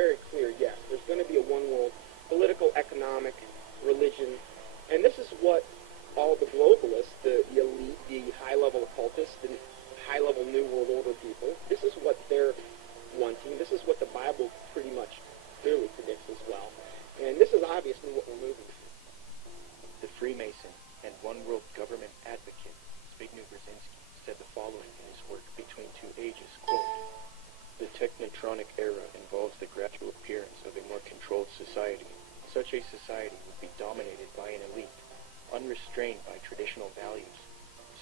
very clear, yes. There's going to be a one world, political, economic, religion, and this is what all the globalists, the elite, the high-level occultists, the high-level New World Order people, this is what they're wanting. This is what the Bible pretty much clearly predicts as well. And this is obviously what we're moving to. The Freemason and one-world government advocate, Zbigniew Brzezinski, said the following in his work, Between Two Ages, quote, "The technotronic era involves the gradual appearance of a more controlled society. Such a society would be dominated by an elite, unrestrained by traditional values.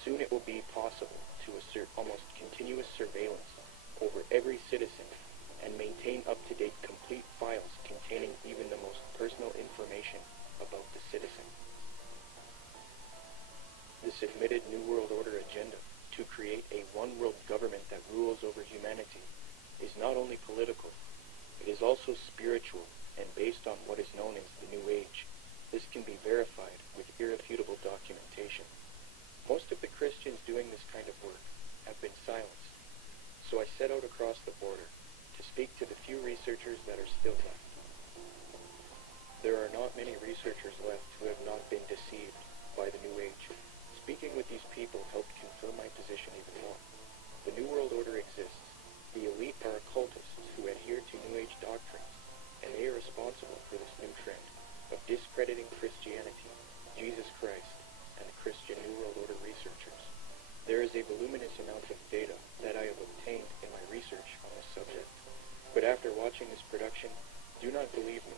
Soon it will be possible to assert almost continuous surveillance over every citizen and maintain up-to-date complete files containing even the most personal information about the citizen." This admitted New World Order agenda to create a one-world government that rules over humanity is not only political, it is also spiritual and based on what is known as the New Age. This can be verified with irrefutable documentation. Most of the Christians doing this kind of work have been silenced, so I set out across the border to speak to the few researchers that are still left. There are not many researchers left who have not been deceived by the New Age. Speaking with these people helped confirm my position even more. The New World Order exists. The elite are occultists who adhere to New Age doctrines, and they are responsible for this new trend of discrediting Christianity, Jesus Christ, and the Christian New World Order researchers. There is a voluminous amount of data that I have obtained in my research on this subject. But after watching this production, do not believe me.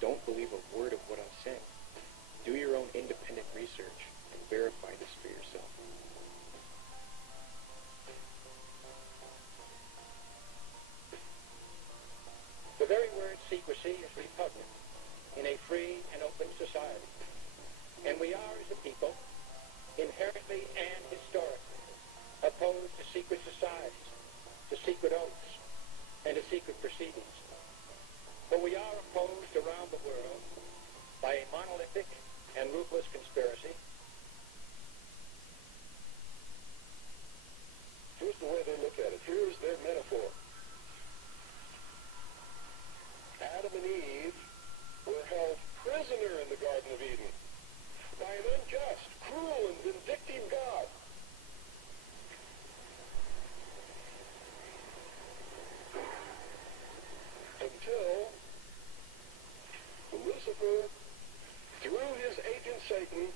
Don't believe a word of what I'm saying. Do your own independent research and verify this for yourself. The very word secrecy is repugnant in a free and open society. And we are, as a people, inherently and historically opposed to secret societies, to secret oaths, and to secret proceedings. But we are opposed around the world by a monolithic and ruthless conspiracy. Here's the way they look at it. Here's their metaphor. Adam and Eve were held prisoner in the Garden of Eden by an unjust, cruel, and vindictive God. Until Lucifer, through his agent Satan,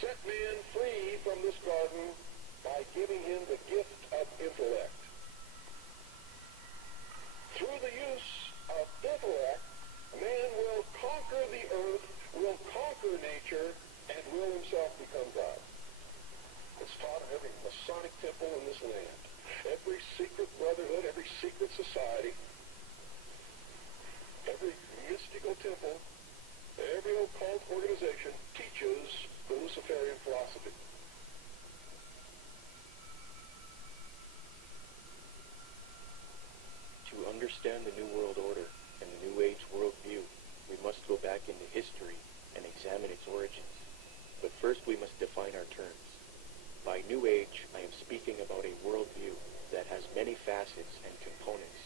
set man free from this garden by giving him the gift of intellect. Through the use of intellect, man will conquer the earth, will conquer nature, and will himself become God. It's taught in every Masonic temple in this land, every secret brotherhood, every secret society, every mystical temple, every occult organization teaches the Luciferian philosophy. To understand the New World Order and the New Age worldview, we must go back into history and examine its origins. But first we must define our terms. By New Age, I am speaking about a worldview that has many facets and components,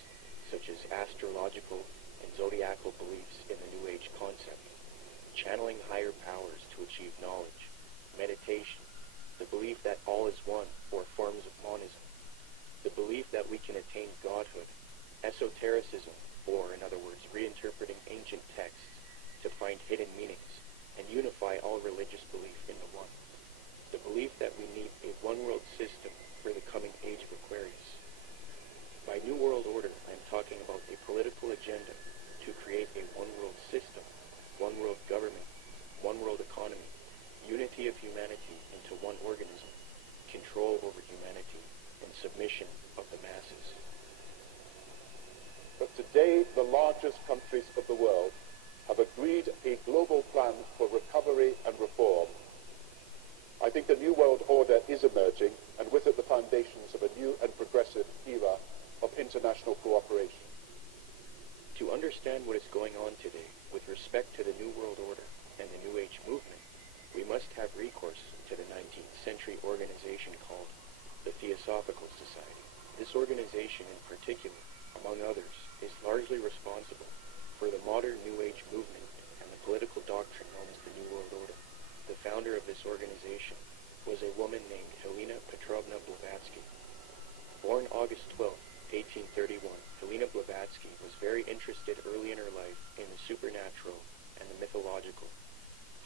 such as astrological and zodiacal beliefs in the New Age concept, channeling higher powers to achieve knowledge, meditation, the belief that all is one, or forms of monism, the belief that we can attain godhood, esotericism, or in other words, reinterpreting ancient texts to find hidden meanings and unify all religious belief into one. The belief that we need a one-world system for the coming age of Aquarius. By New World Order, I am talking about a political agenda to create a one-world system, one-world government, one-world economy, unity of humanity into one organism, control over humanity, and submission of the masses. But today, the largest countries of the world have agreed a global plan for recovery and reform. I think a new world order is emerging, and with it the foundations of a new and progressive era of international cooperation. To understand what is going on today with respect to the New World Order and the New Age movement, we must have recourse to the 19th century organization called the Theosophical Society. This organization in particular, among others, is largely responsible for the modern New Age movement and the political doctrine known as the New World Order. The founder of this organization was a woman named Helena Petrovna Blavatsky. Born August 12, 1831, Helena Blavatsky was very interested early in her life in the supernatural and the mythological.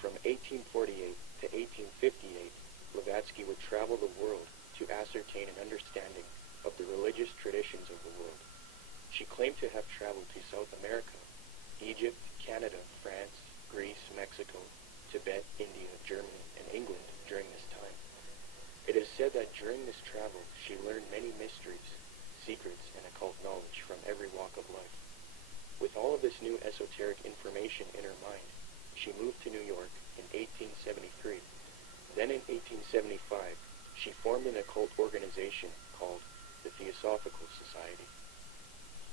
From 1848 to 1858, Blavatsky would travel the world to ascertain an understanding of the religious traditions of the world. She claimed to have traveled to South America, Egypt, Canada, France, Greece, Mexico, Tibet, India, Germany, and England during this time. It is said that during this travel, she learned many mysteries, secrets, and occult knowledge from every walk of life. With all of this new esoteric information in her mind, she moved to New York in 1873. Then in 1875, she formed an occult organization called the Theosophical Society.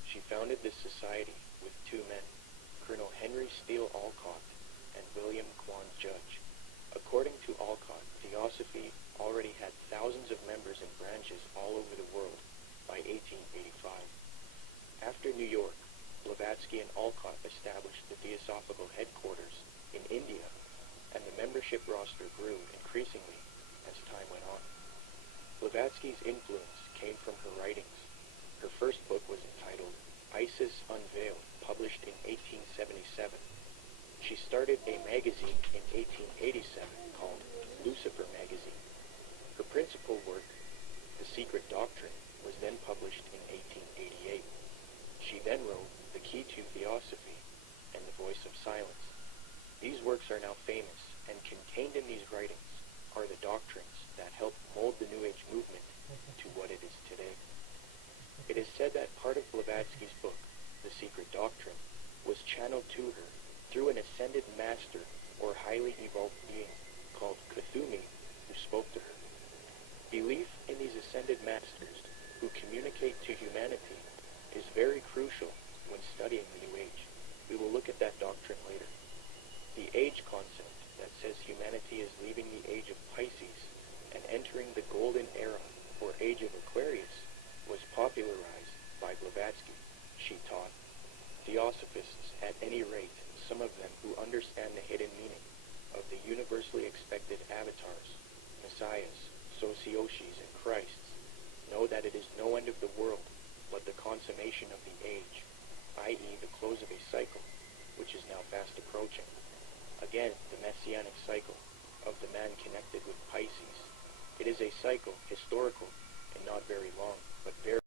She founded this society with two men, Colonel Henry Steele Alcott and William Quan Judge. According to Alcott, Theosophy already had thousands of members and branches all over the world by 1885. After New York, Blavatsky and Alcott established the Theosophical headquarters in India, and the membership roster grew increasingly as time went on. Blavatsky's influence came from her writings. Her first book was entitled Isis Unveiled, published in 1877. She started a magazine in 1887 called Lucifer Magazine. Her principal work, The Secret Doctrine, was then published in 1888. She then wrote The Key to Theosophy and The Voice of Silence. These works are now famous, and contained in these writings are the doctrines that helped mold the New Age movement to what it is today. It is said that part of Blavatsky's book, The Secret Doctrine, was channeled to her through an ascended master or highly evolved being called Cthulhu who spoke to her. Belief in these ascended masters who communicate to humanity is very crucial when studying the New Age. We will look at that doctrine later. The age concept that says humanity is leaving the age of Pisces and entering the golden era or age of Aquarius was popularized by Blavatsky. She taught Theosophists, at any rate, some of them who understand the hidden meaning of the universally expected avatars, messiahs, socioshis, and Christs, know that it is no end of the world, but the consummation of the age, i.e. the close of a cycle, which is now fast approaching. Again, the messianic cycle of the man connected with Pisces. It is a cycle, historical, and not very long, but very